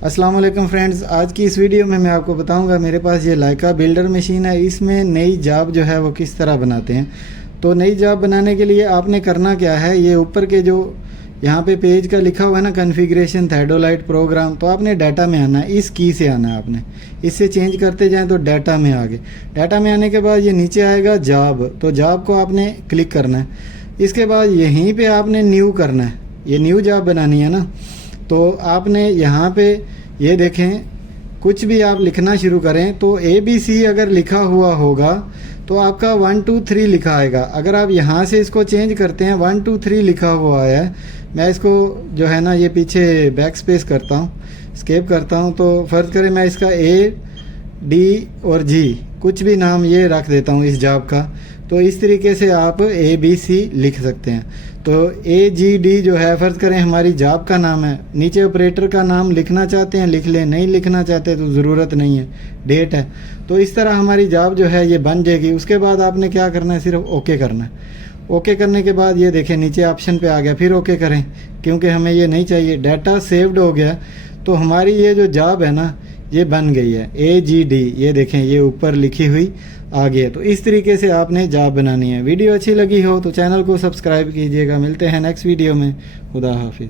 अस्सलाम वालेकुम फ्रेंड्स, आज की इस वीडियो में मैं आपको बताऊंगा मेरे पास ये लाइका बिल्डर मशीन है। इसमें नई जॉब जो है वो किस तरह बनाते हैं। तो नई जॉब बनाने के लिए आपने करना क्या है, ये ऊपर के जो यहाँ पे पेज का लिखा हुआ है ना कॉन्फ़िगरेशन थेडोलाइट प्रोग्राम, तो आपने डाटा में आना है। इस की से आना है आपने, इससे चेंज करते जाएं तो डाटा में आ गए। डाटा में आने के बाद ये नीचे आएगा जॉब, तो जॉब को आपने क्लिक करना है। इसके बाद यहीं पे आपने न्यू करना है, ये न्यू जॉब बनानी है ना। तो आपने यहाँ पे ये देखें, कुछ भी आप लिखना शुरू करें तो ABC अगर लिखा हुआ होगा तो आपका 1 2 3 लिखा आएगा। अगर आप यहाँ से इसको चेंज करते हैं 1 2 3 लिखा हुआ है, मैं इसको जो है ना ये पीछे बैक स्पेस करता हूँ, स्केप करता हूँ। तो फ़र्ज़ करें मैं इसका A D और G कुछ भी नाम ये रख देता हूँ इस जॉब का। तो इस तरीके से आप ABC लिख सकते हैं। तो AGD जो है फ़र्ज़ करें हमारी जॉब का नाम है, नीचे ऑपरेटर का नाम लिखना चाहते हैं लिख लें, नहीं लिखना चाहते तो ज़रूरत नहीं है, डेट है। तो इस तरह हमारी जॉब जो है ये बन जाएगी। उसके बाद आपने क्या करना है, सिर्फ ओके करना है। ओके करने के बाद ये देखें नीचे ऑप्शन पे आ गया, फिर ओके करें क्योंकि हमें ये नहीं चाहिए। डाटा सेव्ड हो गया, तो हमारी ये जो जॉब है ना ये बन गई है AGD, ये देखें ये ऊपर लिखी हुई आ गई है। तो इस तरीके से आपने जॉब बनानी है। वीडियो अच्छी लगी हो तो चैनल को सब्सक्राइब कीजिएगा। मिलते हैं नेक्स्ट वीडियो में। खुदा हाफिज़।